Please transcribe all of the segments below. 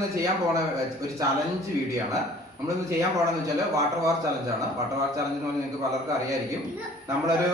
നമ്മളിന്ന് ചെയ്യാൻ പോണ ഒരു ചലഞ്ച് വീഡിയോ ആണ്. നമ്മളിന്ന് ചെയ്യാൻ പോണെന്ന് വെച്ചാൽ വാട്ടർ വാർ ചലഞ്ച് ആണ്. വാട്ടർ വാർ ചലഞ്ച് എന്ന് പറഞ്ഞാൽ നിങ്ങൾക്ക് പലർക്കും അറിയായിരിക്കും. നമ്മളൊരു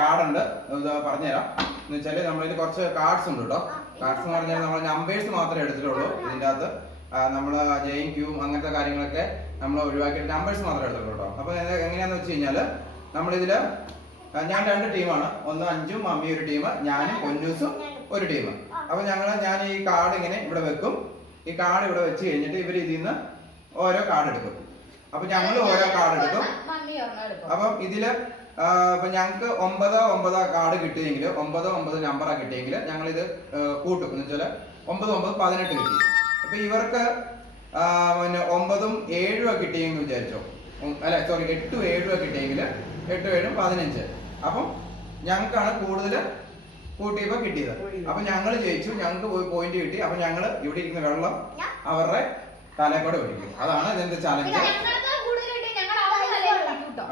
കാർഡുണ്ട്, പറഞ്ഞുതരാം. എന്ന് വെച്ചാൽ നമ്മളിൽ കുറച്ച് കാർഡ്സ് ഉണ്ട് കേട്ടോ. കാർഡ്സ് എന്ന് പറഞ്ഞാൽ നമ്മൾ നമ്പേഴ്സ് മാത്രമേ എടുത്തിട്ടുള്ളൂ. ഇതിൻ്റെ അകത്ത് നമ്മൾ ജെയും ക്യൂവും അങ്ങനത്തെ കാര്യങ്ങളൊക്കെ നമ്മൾ ഒഴിവാക്കിയിട്ട് നമ്പേഴ്സ് മാത്രമേ എടുത്തിട്ടുള്ളൂ കേട്ടോ. അപ്പോൾ എങ്ങനെയാണെന്ന് വെച്ച് കഴിഞ്ഞാൽ നമ്മളിതിൽ ഞാൻ 2 ടീമാണ്. ഒന്ന് അഞ്ചും മമ്മി ഒരു ടീം, ഞാനും പൊന്നൂസും ഒരു ടീം. അപ്പോൾ ഞാൻ ഈ കാർഡ് ഇങ്ങനെ ഇവിടെ വെക്കും. ഈ കാർഡ് ഇവിടെ വെച്ച് കഴിഞ്ഞിട്ട് ഇവർ ഇതിൽ നിന്ന് ഓരോ കാർഡ് എടുക്കും. അപ്പോൾ ഞങ്ങൾ ഓരോ കാർഡ് എടുക്കും. അപ്പം ഇതിൽ ഇപ്പം ഞങ്ങൾക്ക് 9 കാർഡ് കിട്ടിയെങ്കിൽ 9 നമ്പറാണ് കിട്ടിയെങ്കിൽ ഞങ്ങളിത് കൂട്ടും. എന്ന് വെച്ചാൽ 9 18 കിട്ടി. അപ്പം ഇവർക്ക് പിന്നെ 9 7 കിട്ടിയെന്ന് വിചാരിച്ചോ, അല്ല സോറി 8 7 കിട്ടിയെങ്കിൽ 8 7 15. അപ്പം ഞങ്ങൾക്കാണ് കൂടുതൽ കൂട്ടിയപ്പോൾ കിട്ടിയത്. അപ്പം ഞങ്ങൾ ജയിച്ചു, ഞങ്ങൾക്ക് പോയിന്റ് കിട്ടി. അപ്പം ഞങ്ങൾ ഇവിടെ ഇരിക്കുന്ന വെള്ളം അവരുടെ തലക്കൂടെ ഒഴിക്കും. അതാണ് ഇതിന്റെ ചലഞ്ച്.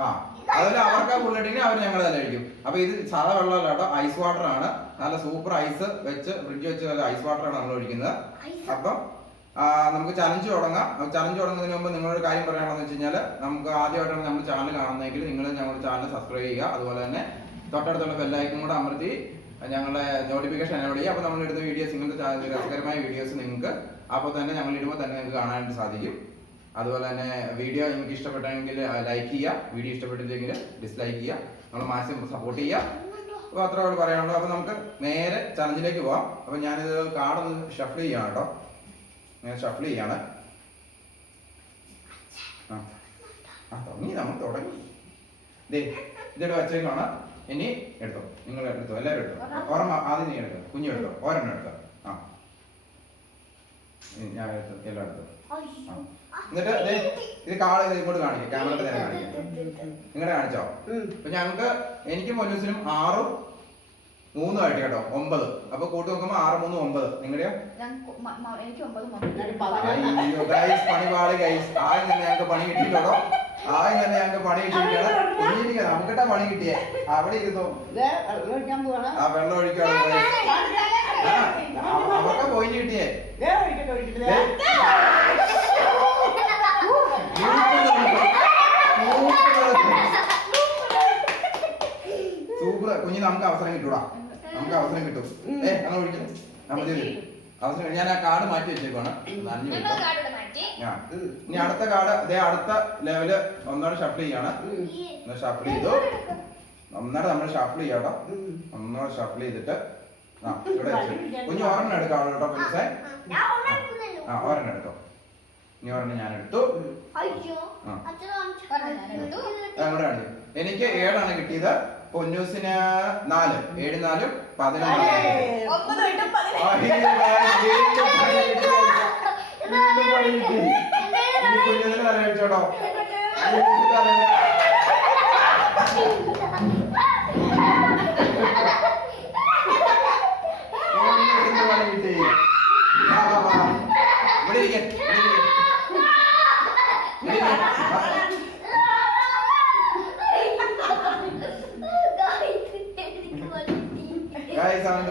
ആ അതുപോലെ അവർക്ക് കൂടുതലിട്ടെങ്കിൽ അവർ ഞങ്ങൾ തന്നെ കഴിക്കും. അപ്പൊ ഇത് സാധാ വെള്ളമല്ല കേട്ടോ, ഐസ് വാട്ടർ ആണ്. നല്ല സൂപ്പർ ഐസ് വെച്ച് ഫ്രിഡ്ജ് വെച്ച് നല്ല ഐസ് വാട്ടർ ആണ് നമ്മൾ ഒഴിക്കുന്നത്. അപ്പം നമുക്ക് ചലഞ്ച് തുടങ്ങാം. ചലഞ്ച് തുടങ്ങുന്നതിന് മുമ്പ് നിങ്ങളൊരു കാര്യം പറയാനുള്ളതെന്ന് വെച്ച് കഴിഞ്ഞാൽ, നമുക്ക് ആദ്യമായിട്ടാണ് നമ്മൾ ചാനൽ കാണുന്നതെങ്കിൽ നിങ്ങൾ ഞങ്ങളുടെ ചാനൽ സബ്സ്ക്രൈബ് ചെയ്യുക. അതുപോലെ തന്നെ തൊട്ടടുത്തുള്ള ബെല്ലൈക്കൺ കൂടെ അമർത്തി ഞങ്ങളുടെ നോട്ടിഫിക്കേഷൻ എനേബിൾ ചെയ്യുക. അപ്പോൾ നമ്മളിടുന്ന വീഡിയോസ്, ഇങ്ങനത്തെ രസകരമായ വീഡിയോസ് നിങ്ങൾക്ക് അപ്പോൾ തന്നെ ഞങ്ങൾ ഇടുമ്പോൾ തന്നെ നിങ്ങൾക്ക് കാണാനായിട്ട് സാധിക്കും. അതുപോലെ തന്നെ വീഡിയോ നിങ്ങൾക്ക് ഇഷ്ടപ്പെട്ടെങ്കിൽ ലൈക്ക് ചെയ്യുക, വീഡിയോ ഇഷ്ടപ്പെട്ടില്ലെങ്കിൽ ഡിസ്ലൈക്ക് ചെയ്യുക. നമ്മൾ മാക്സിമം സപ്പോർട്ട് ചെയ്യുക. അപ്പോൾ അത്രേ ഉള്ളൂ പറയാനുള്ളൂ. അപ്പോൾ നമുക്ക് നേരെ ചലഞ്ചിലേക്ക് പോവാം. അപ്പോൾ ഞാനിത് കാർഡൊന്ന് ഷഫിൾ ചെയ്യാണ് കേട്ടോ. ഞാൻ ഷഫിൾ ചെയ്യാണ്. നമ്മൾ തുടങ്ങി. ഇതിവിടെ വച്ചേക്കാണ്. ഇനി എടുത്തോ, നിങ്ങൾ എടുത്തോ, എല്ലാവരും എടുത്തോ. ഓർമ്മ ആദ്യം നീ എടുത്തോ, കുഞ്ഞെടുത്തോ, ഒരെണ്ണം എടുത്തോ. ഞാൻ എടുത്തു, എല്ലാം എടുത്തു. എന്നിട്ട് ഇത് കാർഡ് ഇങ്ങോട്ട് കാണിക്കാം, ക്യാമറയുടെ നേരെ കാണിക്കാം. നിങ്ങളുടെ കാണിച്ചോ? അപ്പൊ ഞങ്ങൾക്ക് എനിക്കും പൊന്നൂസിനും 6 3 ആയിട്ട് കേട്ടോ, 9. അപ്പൊ കൂട്ടി നോക്കുമ്പോ 6 3 9. നിങ്ങളുടെയോ? പണിപാട് ഗൈസ്. ആദ്യം തന്നെ ഞങ്ങൾക്ക് പണി കിട്ടിയിട്ടോ. ആദ്യം തന്നെ ഞങ്ങൾക്ക് പണി കിട്ടിയിട്ടാണ്. കുഞ്ഞിരിക്കുക, നമുക്കിട്ടാ പണി കിട്ടിയേ. അവിടെ ഇരുന്നു ആ വെള്ളം ഒഴിക്കാണ്. അവർക്ക് പോയിന്റ് കിട്ടിയേ. സൂപ്പർ കുഞ്ഞി, നമുക്ക് അവസരം കിട്ടൂടാ, നമുക്ക് അവസരം കിട്ടും. അങ്ങനെ ഒഴിക്കും നമ്മൾ അവസരം. ഞാൻ ആ കാർഡ് മാറ്റി വെച്ചേക്കാണ്. ഇനി അടുത്ത കാർഡ് അടുത്ത ലെവല് ഒന്നോടെ ഷഫിൾ ചെയ്യാണ്. ഷഫിൾ ചെയ്തു. ഒന്നോടെ നമ്മൾ ഷഫിൾ ചെയ്യാട്ടോ. ഒന്നോടെ ഷഫിൾ ചെയ്തിട്ട് ഇവിടെ വെച്ചു. കുഞ്ഞു ഒരെണ്ണം എടുക്കാം കേട്ടോ. പൊന്നൂസേ ഒരെണ്ണം എടുത്തോ. ഇനി ഒരെണ്ണം ഞാൻ എടുത്തു. എനിക്ക് 7 കിട്ടിയത്. പൊന്നൂസിന് 4. 7 4 11. കുഞ്ഞിന് തല കഴിച്ചോട്ടോ. കിട്ടി. ഇവിടെ ഇരിക്കേ.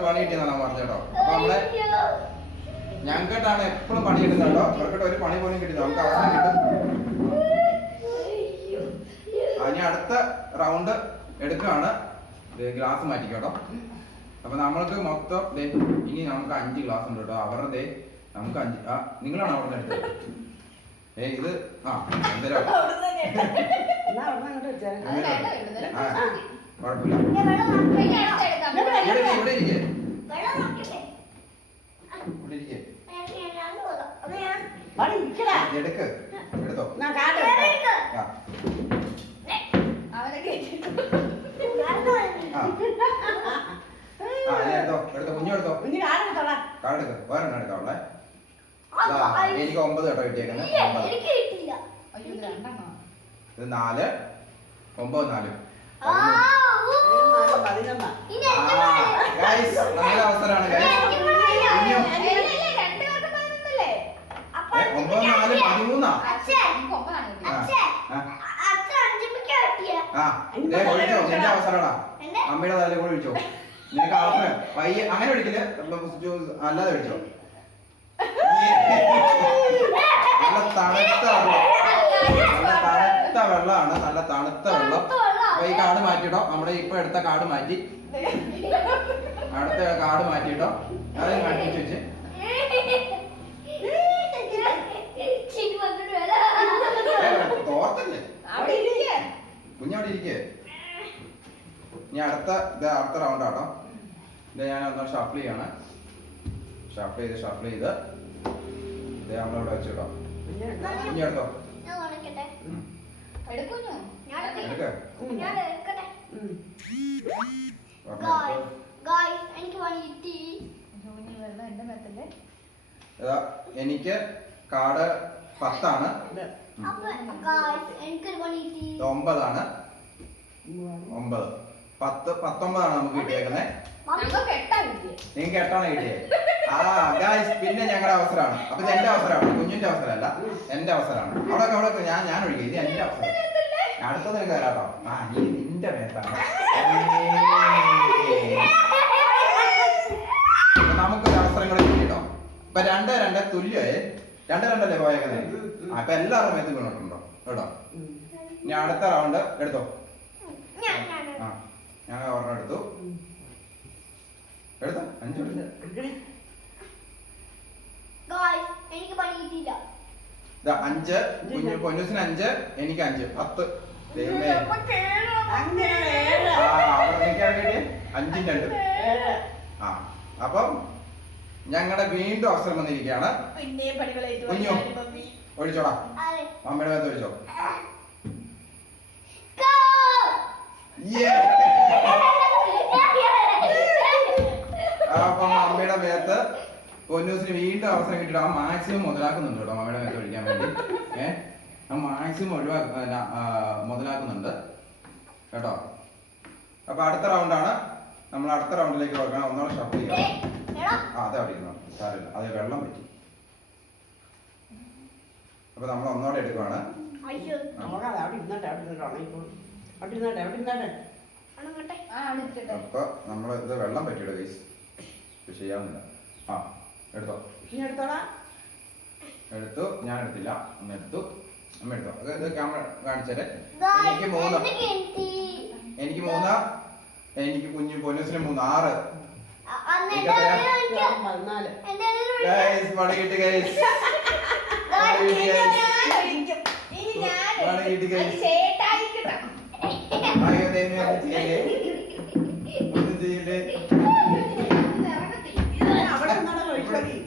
പണി കിട്ടിയെന്നാണ് പറഞ്ഞോ. അപ്പൊ നമ്മളെ ഞങ്ങൾക്കായിട്ടാണ് എപ്പോഴും പണി കിട്ടുന്നത് കേട്ടോ. അവർക്കിട്ട് ഒരു പണി പോലും കിട്ടില്ല, നമുക്ക് അവസരം കിട്ടും. ഇനി അടുത്ത റൗണ്ട് എടുക്കുകയാണ്. ഗ്ലാസ് മാറ്റിക്കോട്ടോ. അപ്പൊ നമ്മൾക്ക് മൊത്തം ഇനി നമുക്ക് 5 ഗ്ലാസ് ഉണ്ട് കേട്ടോ. അവരുടെ നമുക്ക് 5. നിങ്ങളാണ് അവിടെ നിന്ന് എടുത്തത്. ഇത് എന്തേലും കുഴപ്പമില്ല. ഇവിടെ ഇരിക്കേ, എടുക്ക്, എടുത്തോ. എടുത്തോ, കുഞ്ഞെടുത്തോ. കാർഡ് എടുക്ക, വേറെണ്ണം എടുക്കാവുള്ളേ. എനിക്ക് 9 കേട്ടോ കിട്ടിയേക്കുന്നത്. 9 ഇത് 4 9 4. നല്ല അവസരമാണ്. 9 4 13. നിന്റെ അവസരടാ. അമ്മയുടെ തലയിൽ കൂടെ വിളിച്ചോ. നിനക്ക് അവസരം പയ്യെ അങ്ങനെ വിളിക്കില്ല, അല്ലാതെ വിളിച്ചോ. നല്ല തണുത്ത വെള്ളമാണ്, നല്ല തണുത്ത വെള്ളം. അപ്പൊ ഈ കാർഡ് മാറ്റിയിട്ടോ, നമ്മുടെ ഇപ്പൊ എടുത്ത കാർഡ് മാറ്റി, അടുത്ത കാർഡ് മാറ്റിയിട്ടോ, അത് മാറ്റി വെച്ച് തോർത്തല്ലേ കുഞ്ഞവിടെ ഇരിക്കേ. ഇനി അടുത്ത റൗണ്ട് ആട്ടോ. ഇത് ഞാൻ ഒന്ന് ഷഫിൾ ചെയ്യാണ്. ഷഫിൾ ചെയ്ത് ഇത് നമ്മളിവിടെ വെച്ചിട്ടോ. ഇനി എടുത്തോ, എനിക്ക് കാർഡ് 10 ആണ്, 9 ആണ്, 9 10 19 ആണ് നമുക്ക് കിട്ടിയേക്കുന്നത്. നിങ്ങൾക്ക് 8 ആണ് കിട്ടിയത്. ഗായ്സ് പിന്നെ ഞങ്ങളുടെ അവസരമാണ്. അപ്പൊ ഇത് എന്റെ അവസരമാണ്, കുഞ്ഞിന്റെ അവസരമല്ല, എന്റെ അവസരമാണ്. അവിടെ ഞാൻ ഒഴിക്കും. ഇത് എന്റെ അവസരം. അടുത്തത് നിനക്ക് തരാട്ടോ. നീ നിന്റെ മേത്താണ്. നമുക്കൊരു അവസരം കൂടെ കിട്ടിട്ടോ. ഇപ്പൊ 2-2 തുല്യമായി. 2-2 പോയേക്കുന്നത്. അപ്പൊ എല്ലാവരുടെ മേത്ത് വീണിട്ടുണ്ടോ കേട്ടോ. ഇനി അടുത്ത റൗണ്ട് എടുത്തോ. ഞാൻ ഒരെണ്ണം എടുത്തു. 5 5 പൊന്നൂസിന് 5, എനിക്ക് 5 10. ദൈവമേ, 5-2. അപ്പം ഞങ്ങളുടെ വീണ്ടും അവസരം വന്നിരിക്കുകയാണ്. കുഞ്ഞു ഒഴിച്ചോടാ, മമ്മയുടെ മേത്ത് ഒഴിച്ചോ. അപ്പൊ മമ്മയുടെ മേത്ത് പൊന്നൂസിന് വീണ്ടും അവസരം കിട്ടിയിട്ട് ആ മാക്സിമം മുതലാക്കുന്നുണ്ട് കേട്ടോ. മമ്മയുടെ മേത്ത് ഒഴിക്കാൻ വേണ്ടി ആ മാക്സിമം മുതലാക്കുന്നുണ്ട് കേട്ടോ. അപ്പൊ അടുത്ത റൗണ്ടാണ്. നമ്മൾ അടുത്ത റൗണ്ടിലേക്ക് നോക്കണം. ഒന്നോടെ ഷഫിൾ ചെയ്യണം. അതെ അവിടെ ഇരുന്നോ, സാരമില്ല, അത് വെള്ളം പറ്റി. അപ്പൊ നമ്മൾ ഒന്നോടെ എടുക്കുവാണ്. അപ്പൊ നമ്മള് ഇത് വെള്ളം പറ്റിയുടെ കേസ് ചെയ്യാവുന്നില്ല. എടുത്തു. ഞാൻ എടുത്തില്ല, അമ്മ എടുത്തു. അമ്മ എടുത്തോ. ഇത് ക്യാമറ കാണിച്ചാല് എനിക്ക് 3, എനിക്ക് കുഞ്ഞു പൊന്നൂസിന് 3, 6.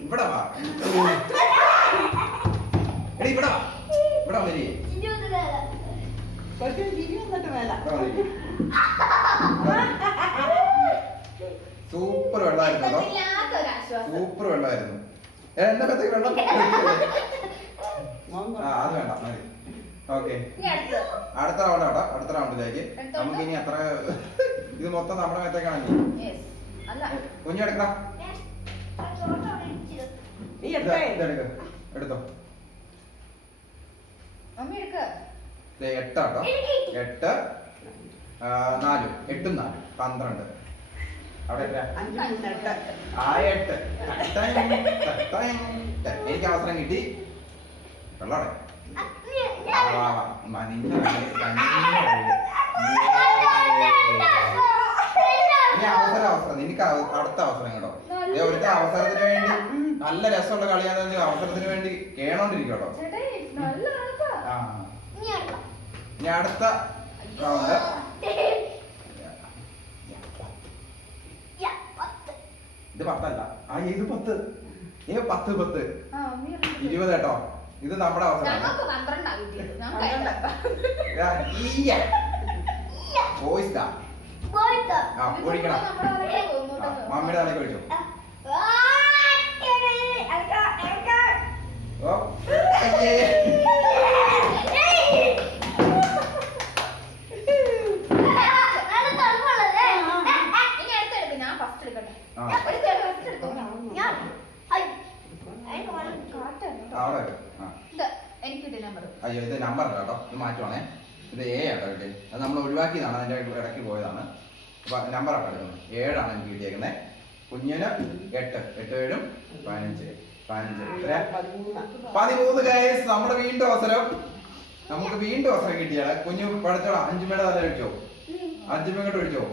ഇവിടെ വാ, ഇവിടെ വാ, ഇവിടെ വന്നിരിക്കേ. സൂപ്പർ വെള്ളമായിരുന്നു കേട്ടോ, സൂപ്പർ വെള്ളമായിരുന്നു. എന്റെ പത്തേക്ക് വെള്ളം അത് വേണ്ട മതി. ഓക്കെ, അടുത്ത റൗണ്ട് ആട്ടോ. അടുത്ത റൗണ്ടിലേക്ക് നമുക്ക് ഇനി അത്ര ഇത് മൊത്തം നമ്മുടെ മേത്തേക്കാണെങ്കിൽ കുഞ്ഞെടുക്കടാ. എടുത്തോ. 8 ആട്ടോ. 8 4 8 4 12. അവിടെ 8. എനിക്ക് അവസരം കിട്ടി. വെള്ളോടെ അവസരം നിനക്ക് അടുത്ത അവസരം കേട്ടോ. ഒരുത്ത അവസരത്തിന് വേണ്ടി നല്ല രസമുള്ള കളിയാന്ന് അവസരത്തിന് വേണ്ടി കേണോണ്ടിരിക്കട്ടോ. ഇനി അടുത്ത റൗണ്ട്. ഇത് 10 അല്ല, ഇത് 10. 10 20 കേട്ടോ. ഇത് നമ്മുടെ അവസരം. ഓടിക്കണം. മമ്മിയുടെ തലക്ക് ഒഴിച്ചു. അയ്യോ, ഇത് നമ്പർ അല്ല കേട്ടോ, ഇത് മാറ്റുവാണേ. ഇത് 7 ആട്ടോ കിട്ടിയത്. അത് നമ്മൾ ഒഴിവാക്കിയതാണ്, അതിന്റെ ഇടയ്ക്ക് പോയതാണ്. അപ്പൊ നമ്പർ ആട്ടോ എടുക്കുന്നത്. 7 ആണ് എനിക്ക് കിട്ടിയേക്കുന്നത്. കുഞ്ഞിന് 8 7 15. 13 ഗൈസ്. നമ്മുടെ വീണ്ടും അവസരം, നമുക്ക് വീണ്ടും അവസരം കിട്ടിയാണ്. കുഞ്ഞു പഠിച്ചോളാം. 5 മിനിറ്റ് തന്നെ ഒഴിച്ചോ, 5 മിനിറ്റ് ഒഴിച്ചോ,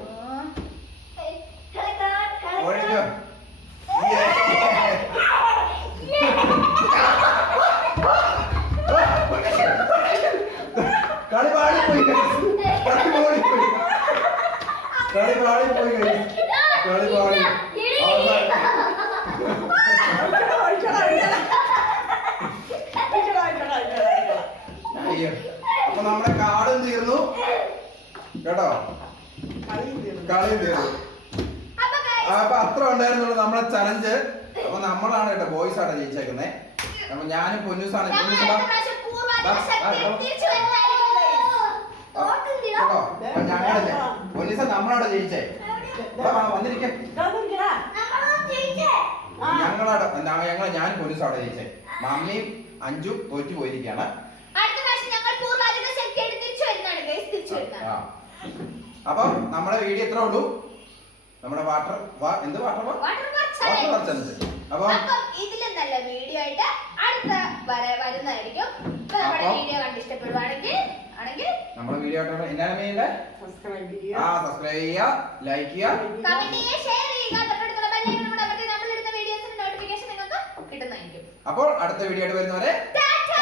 ഒഴിച്ചോ. കളി പാടിപ്പോയി, കളി പാടിപ്പോയി, കളി പാടിപ്പോയി, കളി പാടി. അപ്പൊ നമ്മുടെ കാടും തീർന്നു കേട്ടോ, കളിയും തീർന്നു. അപ്പൊ അത്ര ഉണ്ടായിരുന്നുള്ളൂ നമ്മുടെ ചലഞ്ച്. അപ്പൊ നമ്മളാണ് കേട്ടോ ബോയ്സ് ആണ് ജയിച്ചേക്കുന്നത്. അപ്പൊ ഞാനും പൊന്നൂസാണ്. ഞങ്ങളല്ലേ പൊന്നൂസ, നമ്മളാണ് ജയിച്ചേ. വന്നിരിക്കേ, ഞാനും പൊന്നൂസാണ് ജയിച്ചേ. മമ്മിയും അഞ്ചും തോറ്റു പോയിരിക്കുകയാണ്. അപ്പൊ നമ്മുടെ വീഡിയോ എത്ര ഉള്ളൂ? നമ്മുടെ വാട്ടർ ചലഞ്ച്. അപ്പൊ ഇതിലും നല്ല വീഡിയോ ആയിട്ട് അടുത്ത വരുന്നതായിരിക്കും. നമ്മുടെ വീഡിയോ കണ്ട് ഇഷ്ടപ്പെടുവാണെങ്കിൽ നമ്മുടെ വീഡിയോ സബ്സ്ക്രൈബ് ചെയ്യുക, ലൈക്ക് ചെയ്യുക, കമന്റ് ചെയ്യുക, ഷെയർ ചെയ്യുക. തൊട്ടടുത്തുള്ള ബെൽ ഐക്കൺ കൂടെ അമർത്തി നമ്മളിടുന്ന വീഡിയോസിന്റെ നോട്ടിഫിക്കേഷൻ നിങ്ങൾക്ക് കിട്ടുന്നതായിരിക്കും. അപ്പോൾ അടുത്ത വീഡിയോ ആയിട്ട് വരുന്നവരെ ടാറ്റാ.